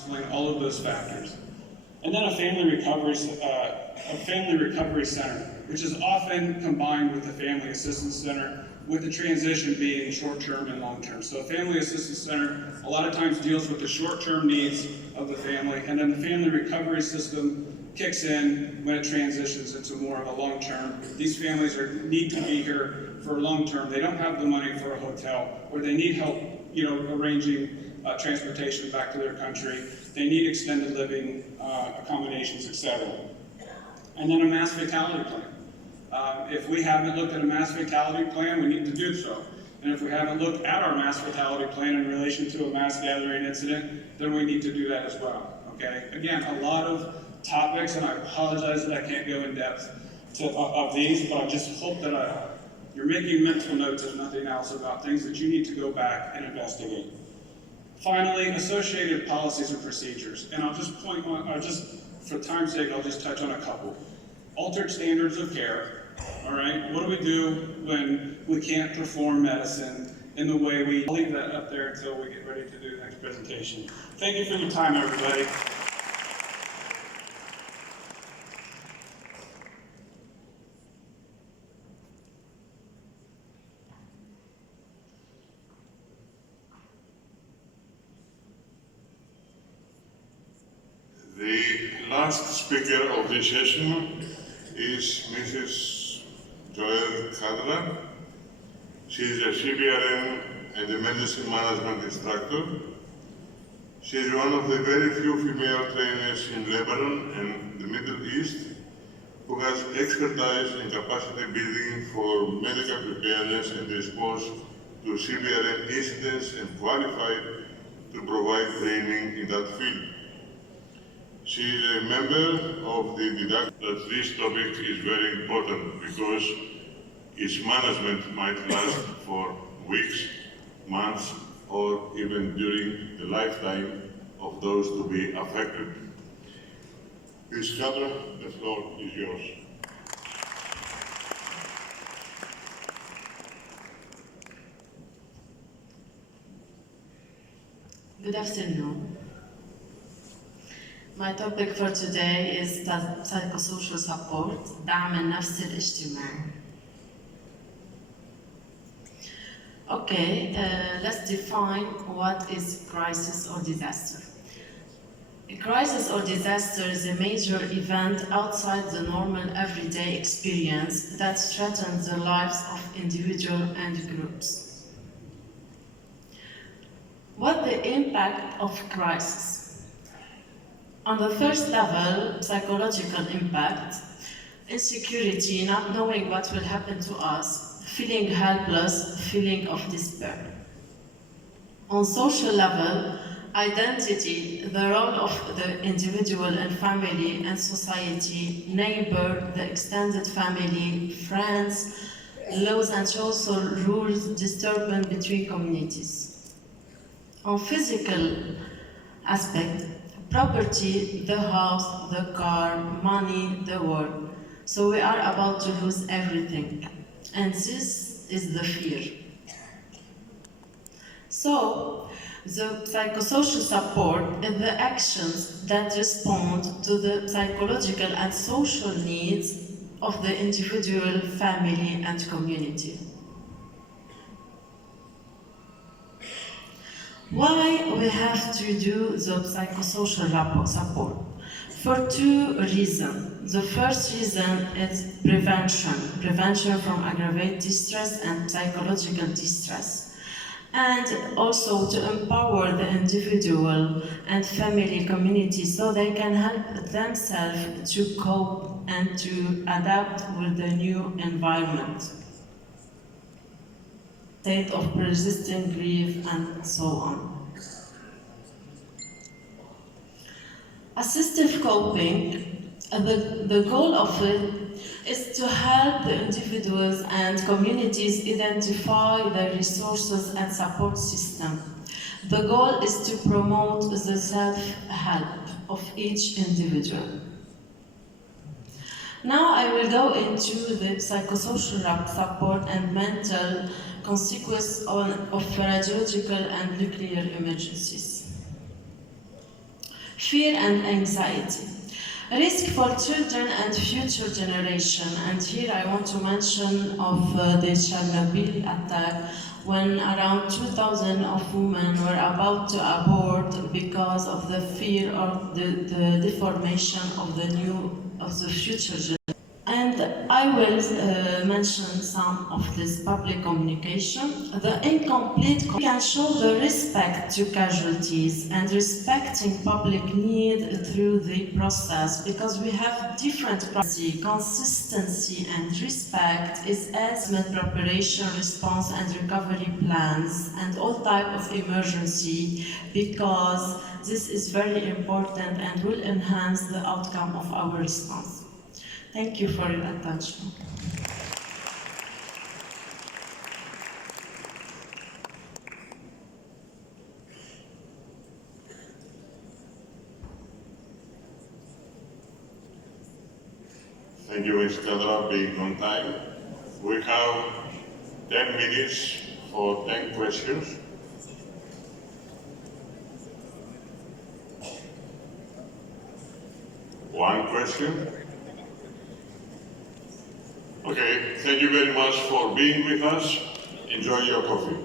counseling, all of those factors. And then a family recovery center, which is often combined with the family assistance center, with the transition being short-term and long-term. So a family assistance center a lot of times deals with the short-term needs of the family, and then the family recovery system kicks in when it transitions into more of a long-term. These families need to be here for long-term. They don't have the money for a hotel, or they need help, arranging transportation back to their country. They need extended living accommodations, etc. And then a mass fatality plan. If we haven't looked at a mass fatality plan, we need to do so. And if we haven't looked at our mass fatality plan in relation to a mass gathering incident, then we need to do that as well, okay? Again, a lot of topics, and I apologize that I can't go in depth of these, but I just hope that you're making mental notes, if nothing else, about things that you need to go back and investigate. Finally, associated policies and procedures. And I'll just point on, for time's sake, I'll just touch on a couple. Altered standards of care. All right, what do we do when we can't perform medicine in the way we... I'll leave that up there until we get ready to do the next presentation. Thank you for your time, everybody. The last speaker of this session is Mrs. Qatar. She is a CBRN and emergency management instructor. She is one of the very few female trainers in Lebanon and the Middle East who has expertise in capacity building for medical preparedness and response to CBRN incidents and qualified to provide training in that field. She is a member of the didactic that this topic is very important because its management might last for weeks, months, or even during the lifetime of those to be affected. Ms. Qatar, the floor is yours. Good afternoon. My topic for today is psychosocial support, دعم النفسي الاجتماعي. Okay, let's define what is crisis or disaster. A crisis or disaster is a major event outside the normal everyday experience that threatens the lives of individuals and groups. What the impact of crisis? On the first level, psychological impact, insecurity, not knowing what will happen to us, feeling helpless, feeling of despair. On social level, identity, the role of the individual and family and society, neighbor, the extended family, friends, laws and social rules, disturbance between communities. On physical aspect, property, the house, the car, money, the world. So we are about to lose everything. And this is the fear. So, the psychosocial support is the actions that respond to the psychological and social needs of the individual, family, and community. Why we have to do the psychosocial support? For two reasons. The first reason is prevention from aggravated distress and psychological distress, and also to empower the individual and family community so they can help themselves to cope and to adapt with the new environment, state of persistent grief, and so on. Assistive coping, the goal of it is to help the individuals and communities identify their resources and support system. The goal is to promote the self-help of each individual. Now I will go into the psychosocial support and mental consequences of radiological and nuclear emergencies. Fear and anxiety. Risk for children and future generation. And here I want to mention of the Chernobyl attack, when around 2,000 of women were about to abort because of the fear of the deformation of the future generation. And I will mention some of this public communication. The incomplete can show the respect to casualties and respecting public need through the process, because we have different processes. Consistency and respect is estimate, preparation, response and recovery plans and all type of emergency, because this is very important and will enhance the outcome of our response. Thank you for your attention. Thank you, Ms. Kadra, being on time. We have 10 minutes for 10 questions. One question. Okay, thank you very much for being with us. Enjoy your coffee.